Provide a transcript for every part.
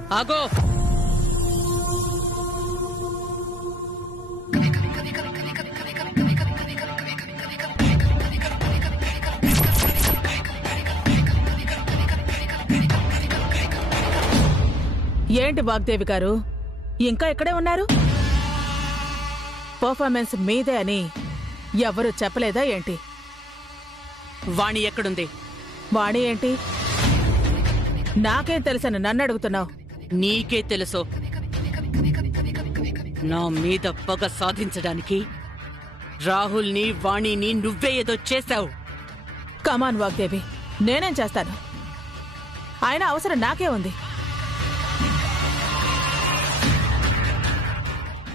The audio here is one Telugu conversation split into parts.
ఆగో. ఏంటి వాగ్దేవి గారు, ఇంకా ఇక్కడే ఉన్నారు? పర్ఫార్మెన్స్ మీదే అని ఎవరు చెప్పలేదా ఏంటి? వాణి ఎక్కడుంది? వాణి ఏంటి? నాకేం తెలుసని నన్ను అడుగుతున్నావు? నీకే తెలుసు. నా మీద పగ సాధించడానికి రాహుల్ని వాణిని నువ్వే ఏదో చేశావు. కమాన్ వాగ్దేవి, నేనేం చేస్తాను? ఆయన అవసరం నాకే ఉంది.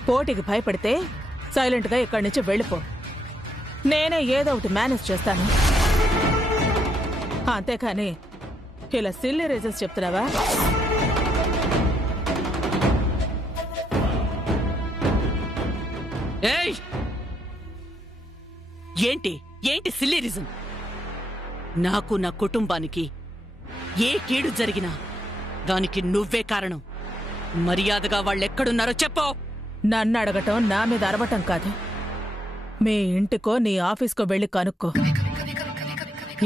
పోటీకి భయపడితే సైలెంట్గా ఇక్కడి నుంచి వెళ్ళిపో. నేనే ఏదో ఒకటి మేనేజ్ చేస్తాను. అంతేకాని ఇలా సిల్లీ రీజన్స్ చెప్తున్నావా? ఏయ్, ఏంటి ఏంటి సిల్లీ రీజన్? నాకు నా కుటుంబానికి ఏ కీడు జరిగినా దానికి నువ్వే కారణం. మర్యాదగా వాళ్ళెక్కడున్నారో చెప్పు. నన్ను అడగటం నా మీద అరవటం కాదు. మీ ఇంటికో నీ ఆఫీస్కో వెళ్ళి కనుక్కో.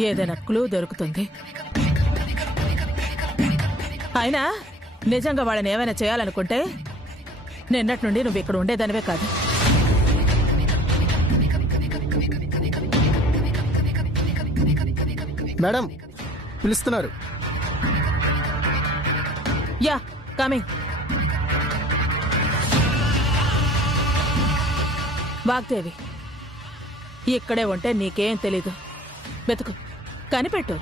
ఏదైనా క్లూ దొరుకుతుంది. అయినా నిజంగా వాళ్ళని ఏమైనా చేయాలనుకుంటే నిన్నటి నుండి నువ్వు ఇక్కడ ఉండేదానివే కాదు. మేడం పిలుస్తున్నారు. Yeah, coming. వాగ్దేవి, ఇక్కడే ఉంటే నీకేం తెలీదు. వెతుకు, కనిపెట్టు.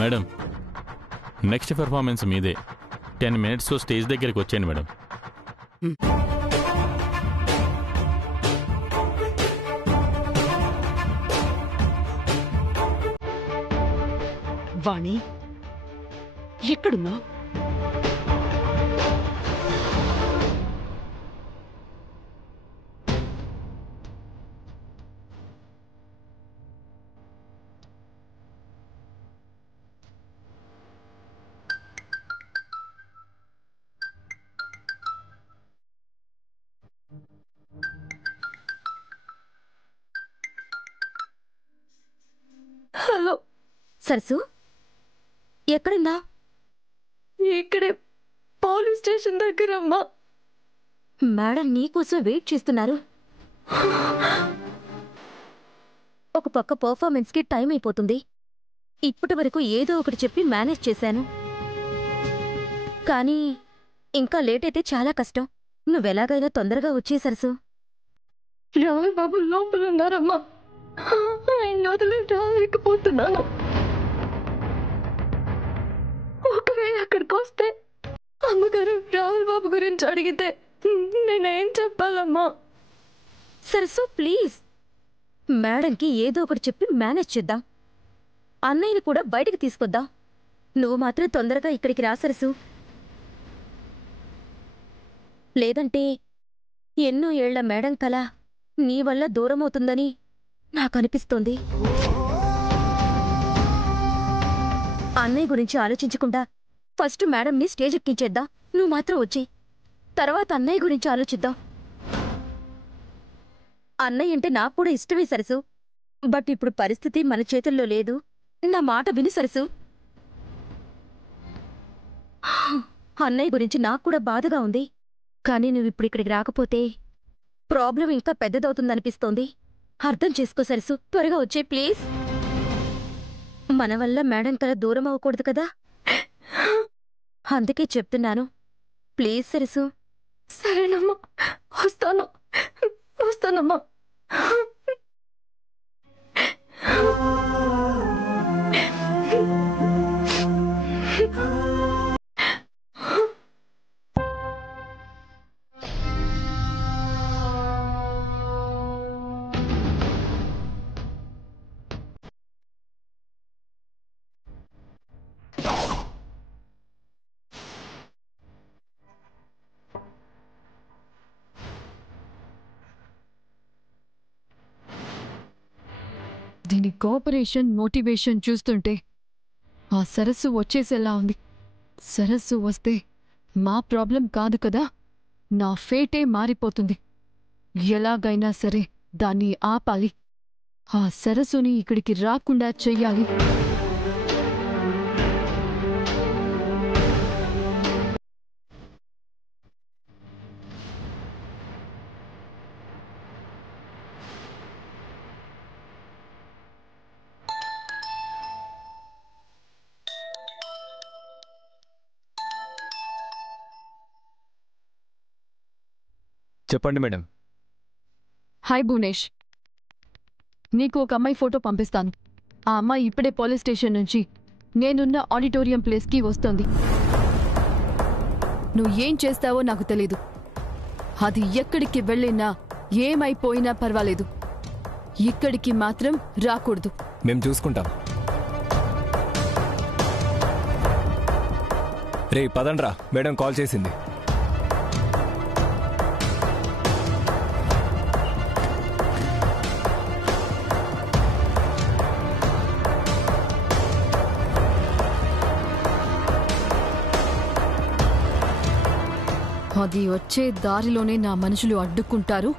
మేడం, నెక్స్ట్ పెర్ఫార్మెన్స్ మీదే. 10 minutes స్టేజ్ దగ్గరికి వచ్చాను మేడం. వాణి ఎక్కడున్నావు? హలో సరసు, ఎక్కడుందా? ఇక్కడే పోలీస్ స్టేషన్ దగ్గర అమ్మా. మేడం నీకోసం వెయిట్ చేస్తున్నారు. ఒక పక్క పర్ఫార్మెన్స్కి టైం అయిపోతుంది. ఇప్పటి వరకు ఏదో ఒకటి చెప్పి మేనేజ్ చేశాను, కానీ ఇంకా లేట్ అయితే చాలా కష్టం. నువ్వెలాగైనా తొందరగా వచ్చే సరసు. రావుల్ బాబు లోపల ఉన్నారమ్మా. ఆయన వదిలి రాలేకపోతున్నాను. ఒకవేళ అక్కడికి వస్తే అమ్మగారు రావుల్ బాబు గురించి అడిగితే నేనేం చెప్పాలమ్మా? సరసు ప్లీజ్, మేడంకి ఏదో ఒకటి చెప్పి మేనేజ్ చేద్దాం. అన్నయ్యని కూడా బయటికి తీసుకొద్దాం. నువ్వు మాత్రం తొందరగా ఇక్కడికి రా సరసు. లేదంటే ఎన్నో ఏళ్ల మేడం కళ నీ వల్ల దూరమవుతుందని నాకు అనిపిస్తోంది. అన్నయ్య గురించి ఆలోచించకుండా ఫస్ట్ మేడంని స్టేజ్ ఎక్కించేద్దాం. నువ్వు మాత్రం వచ్చి తర్వాత అన్నయ్య గురించి ఆలోచిద్దాం. అన్నయ్య అంటే నాకు కూడా ఇష్టమే సరసు, బట్ ఇప్పుడు పరిస్థితి మన చేతుల్లో లేదు. నా మాట విను సరసు. అన్నయ్య గురించి నాకు కూడా బాధగా ఉంది, కానీ నువ్వు ఇప్పుడు ఇక్కడికి రాకపోతే ప్రాబ్లం ఇంకా పెద్దదవుతుందనిపిస్తోంది. అర్థం చేసుకో సరసు, త్వరగా వచ్చే ప్లీజ్. మన వల్ల మేడం కల దూరం అవ్వకూడదు కదా, అందుకే చెప్తున్నాను. ప్లీజ్ సరసు. సరేనమ్మా, వస్తాను వస్తానమ్మా. దీని కోఆపరేషన్ మోటివేషన్ చూస్తుంటే ఆ సరస్సు వచ్చేసేలా ఉంది. సరస్సు వస్తే మా ప్రాబ్లం కాదు కదా, నా ఫేటే మారిపోతుంది. ఎలాగైనా సరే దాన్ని ఆపాలి. ఆ సరస్సుని ఇక్కడికి రాకుండా చెయ్యాలి. చెప్పండి మేడం. హాయ్ భువనేష్, నీకు ఒక అమ్మాయి ఫోటో పంపిస్తాను. ఆ అమ్మాయి ఇప్పుడే పోలీస్ స్టేషన్ నుంచి నేనున్న ఆడిటోరియం ప్లేస్కి వస్తోంది. నువ్వు ఏం చేస్తావో నాకు తెలీదు. అది ఎక్కడికి వెళ్ళినా ఏమైపోయినా పర్వాలేదు, ఇక్కడికి మాత్రం రాకూడదు. మేము చూసుకుంటాం. రే పదండ్రా, మేడం కాల్ చేసింది. అది వచ్చే దారిలోనే నా మనుషులు అడ్డుకుంటారు.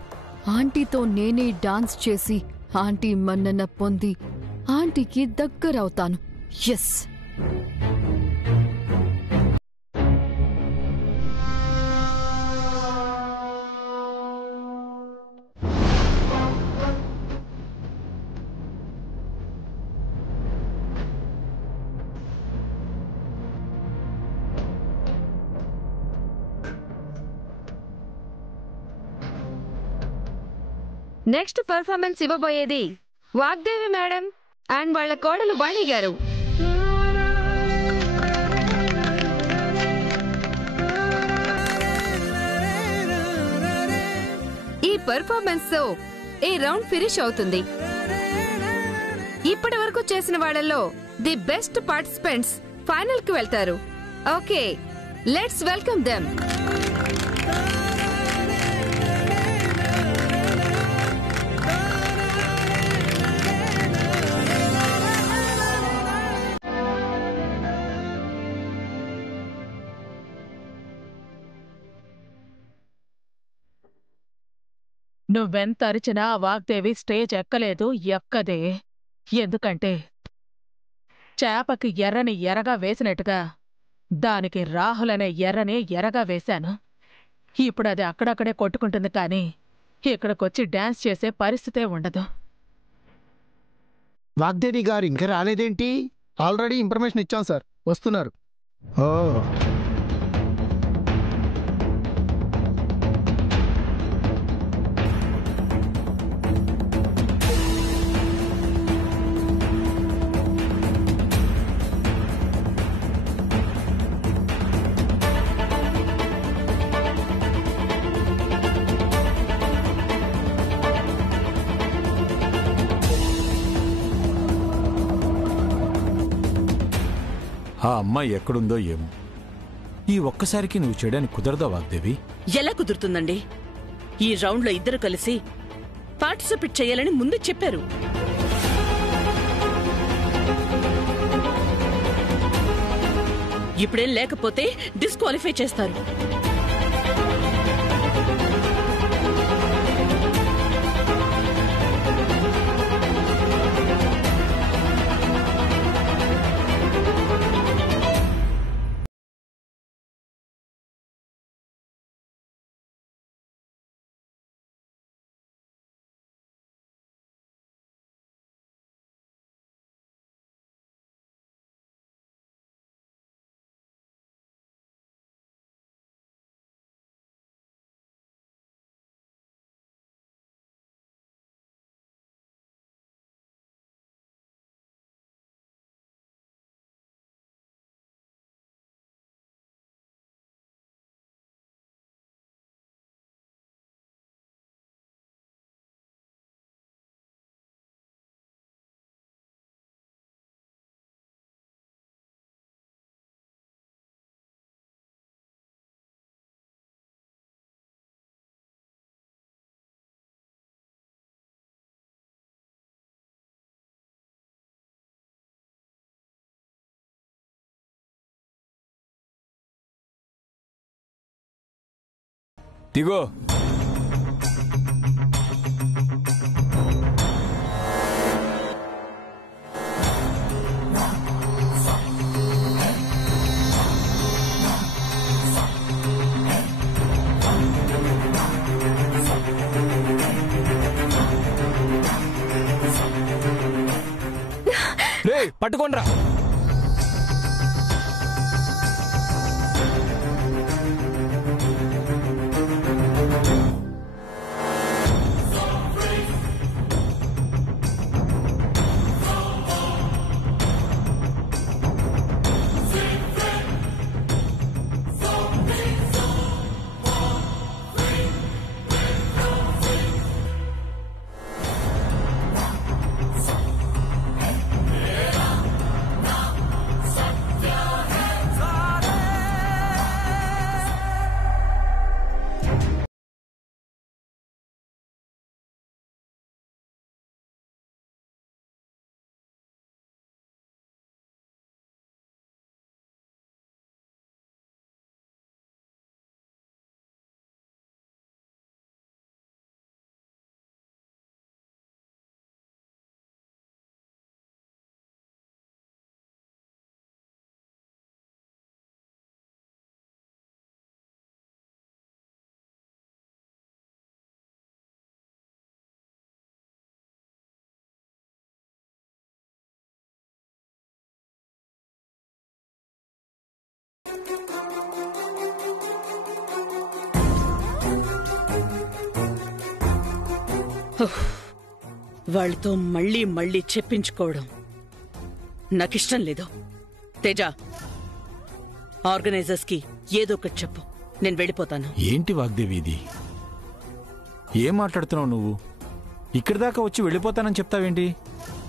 ఆంటీతో నేనే డాన్స్ చేసి ఆంటీ మన్నన పొంది ఆంటీకి దగ్గరవుతాను. ఎస్. నెక్స్ట్ పర్ఫార్మెన్స్ ఇవ్వబోయేది వాగ్దేవి మేడం అండ్ వాళ్ళ కోడలు వాణి గారు. ఈ పర్ఫార్మెన్స్ తో ఈ రౌండ్ ఫినిష్ అవుతుంది. ఇప్పటి వరకు చేసిన వాళ్ళలో ది బెస్ట్ పార్టిసిపెంట్స్ ఫైనల్ కి వెళ్తారు. Okay, let's welcome them. నువ్వెంత అరిచినా ఆ వాగ్దేవి స్టేజ్ ఎక్కలేదు, ఎక్కదే. ఎందుకంటే చేపకి ఎర్రని ఎరగా వేసినట్టుగా దానికి రాహులనే ఎర్రని ఎరగా వేశాను. ఇప్పుడది అక్కడక్కడే కొట్టుకుంటుంది, కానీ ఇక్కడికొచ్చి డాన్స్ చేసే పరిస్థితే ఉండదు. వాగ్దేవి గారు ఇంకా రాలేదేంటి? ఆల్రెడీ ఇన్ఫర్మేషన్ ఇచ్చాం సార్, వస్తున్నారు. ఓ ఆ అమ్మాయి ఎక్కడుందో ఏమో. ఈ ఒక్కసారికి నువ్వు చేయడానికి కుదరదా వాగ్దేవి? ఎలా కుదురుతుందండి? ఈ రౌండ్లో ఇద్దరు కలిసి పార్టిసిపేట్ చేయాలని ముందు చెప్పారు. ఇప్పుడేం లేకపోతే డిస్క్వాలిఫై చేస్తారు. దిగో. రే పట్టుకోండ్రా. వాళ్ళతో మళ్ళీ మళ్ళీ చెప్పించుకోవడం నాకిష్టం లేదు. తేజ, ఆర్గనైజర్స్ కి ఏదో ఒకటి చెప్పు, నేను వెళ్ళిపోతాను. ఏంటి వాగ్దేవి ఇది? ఏం మాట్లాడుతున్నావు నువ్వు? ఇక్కడి దాకా వచ్చి వెళ్ళిపోతానని చెప్తావేంటి?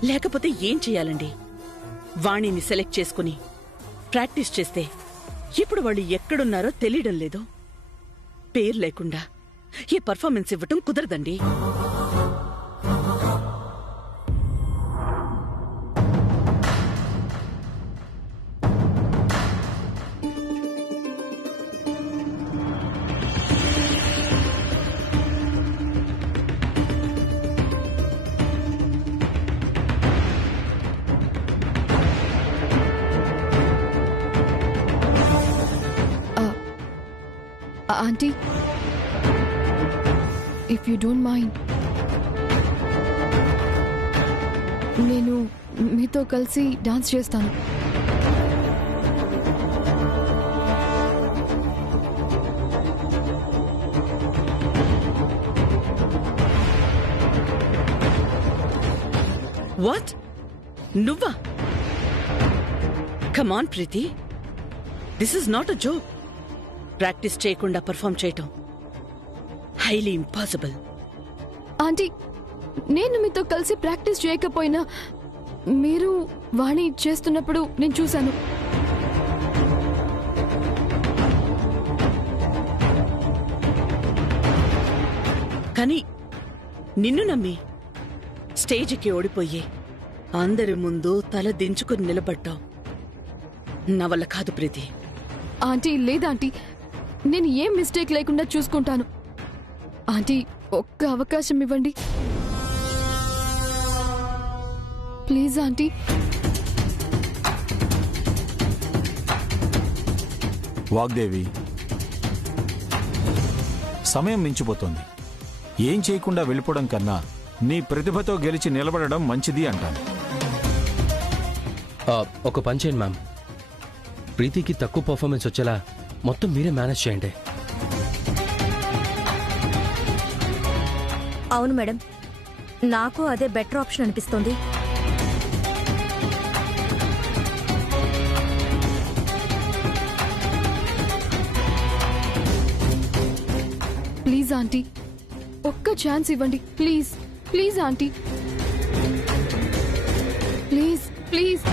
లేకపోతే ఏం చెయ్యాలండి? వాణిని సెలెక్ట్ చేసుకుని ప్రాక్టీస్ చేస్తే ఇప్పుడు వాళ్ళు ఎక్కడున్నారో తెలియడం లేదు. పేరు లేకుండా ఈ పర్ఫార్మెన్స్ ఇవ్వటం కుదరదండి. Aunty, if you don't mind, నేను మీతో కలిసి డాన్స్ చేస్తాను. వాట్? నువ్వా? Come on Preethi, this is not a joke. Practice చేయకుండా పర్ఫామ్ చేయటం హైలీ ఇంపాసిబుల్. ఆంటీ, నేను మీతో కలిసి ప్రాక్టీస్ చేయకపోయినా మీరు వాణి చేస్తున్నప్పుడు నేను చూశాను. కానీ నిన్ను నమ్మి స్టేజ్కి ఓడిపోయి అందరి ముందు తల దించుకుని నిలబడ్డావు. నా వల్ల కాదు ప్రీతి. ఆంటీ, లేదాంటీ, నేను ఏం మిస్టేక్ లేకుండా చూసుకుంటాను. ఆంటీ, ఒక్క అవకాశం ఇవ్వండి ప్లీజ్ ఆంటీ. వాగ్దేవి, సమయం మించిపోతోంది. ఏం చేయకుండా వెళ్ళిపోవడం కన్నా నీ ప్రతిభతో గెలిచి నిలబడడం మంచిది అంటాను. ఒక పని చేయండి మ్యామ్, ప్రీతికి తక్కువ పర్ఫార్మెన్స్ వచ్చేలా మొత్తం మీరే మేనేజ్ చేయండి. అవును మేడం, నాకు అదే బెటర్ ఆప్షన్ అనిపిస్తోంది. ప్లీజ్ ఆంటీ, ఒక్క ఛాన్స్ ఇవ్వండి please. Please aunty, please please.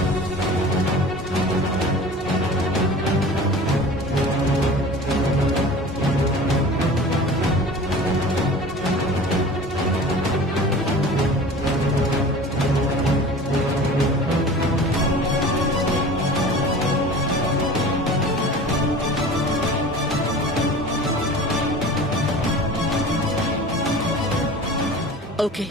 Okay.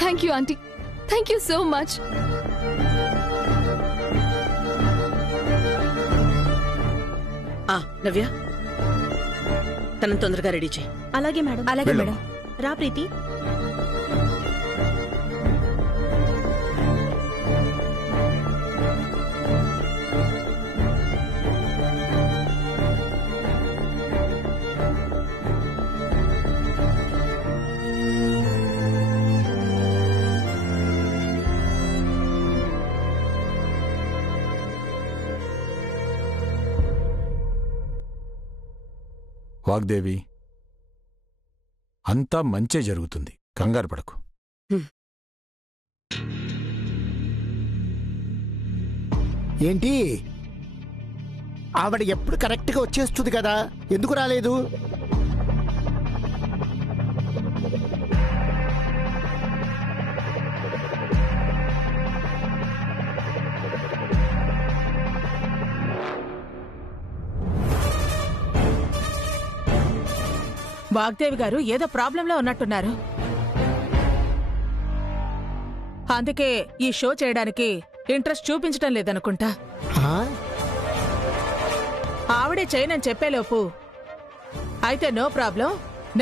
Thank you aunty, thank you so much. Navya, తనని తొందరగా రెడీ చేయి. అలాగే మేడం. అలాగే మేడం. రా ప్రీతి. వాగ్దేవి, అంతా మంచే జరుగుతుంది, కంగారు పడకు. ఏంటి ఆవిడ ఎప్పుడు కరెక్ట్గా వచ్చేస్తుంది కదా, ఎందుకు రాలేదు? వాగ్దేవి గారు ఏదో ప్రాబ్లంలో ఉన్నట్టున్నారు. అందుకే ఈ షో చేయడానికి ఇంట్రెస్ట్ చూపించటం లేదనుకుంటా. ఆవిడే చేయనని చెప్పేలోపు అయితే నో ప్రాబ్లం,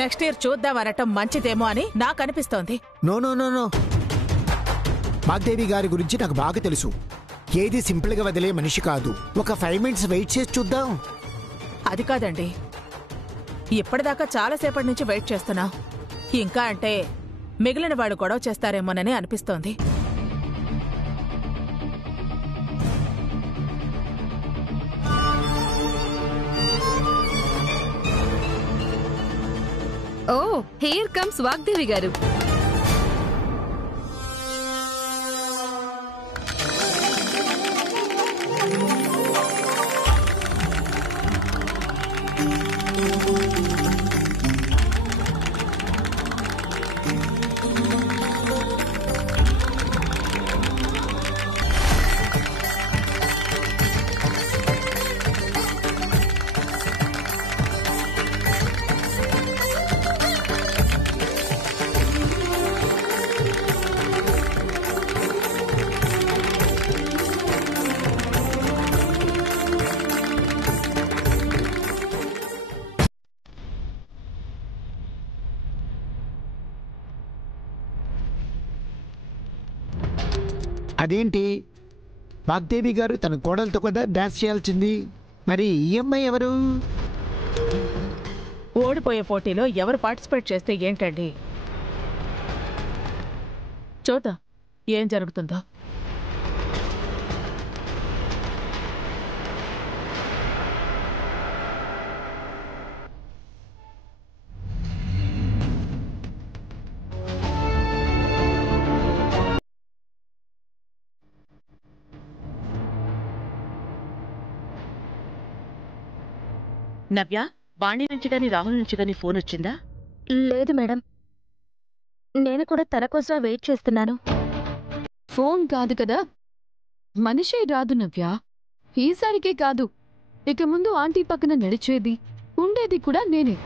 నెక్స్ట్ ఇయర్ చూద్దామనటం మంచిదేమో అని నాకు అనిపిస్తోంది. No no no no, Vagdevi గారి గురించి నాకు బాగా తెలుసు. ఏది సింపుల్గా వదిలే మనిషి కాదు. ఒక 5 minutes వెయిట్ చేసి చూద్దాం. అది కాదండి, ఇప్పటిదాకా చాలాసేపటి నుంచి వెయిట్ చేస్తున్నా. ఇంకా అంటే మిగిలిన వాడు గొడవ చేస్తారేమోనని అనిపిస్తోంది. ఓ, హియర్ కమ్స్ వాగ్దేవి గారు. అదేంటి, వాగ్దేవి గారు తన కోడలతో కూడా డాన్స్ చేయాల్సింది. మరి ఈ అమ్మాయి ఎవరు? ఓడిపోయే పోటీలో ఎవరు పార్టిసిపేట్ చేస్తే ఏంటండి? చూద్దాం ఏం జరుగుతుందో. నవ్య, వాణి నుంచి గాని రాహుల్ నుంచి గాని ఫోన్ వచ్చిందా? లేదు మేడం, నేను కూడా తన కోసం వెయిట్ చేస్తున్నాను. ఫోన్ కాదు కదా, మనిషే రాదు నవ్య. ఈసారికే కాదు, ఇక ముందు ఆంటీ పక్కన నడిచేది ఉండేది కూడా నేనే.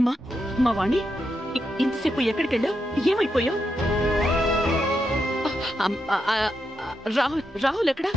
అమ్మా మా వాణి ఇంతసేపు ఎక్కడికి వెళ్ళావు? ఏమైపోయావు? రాహుల్ ఎక్కడా?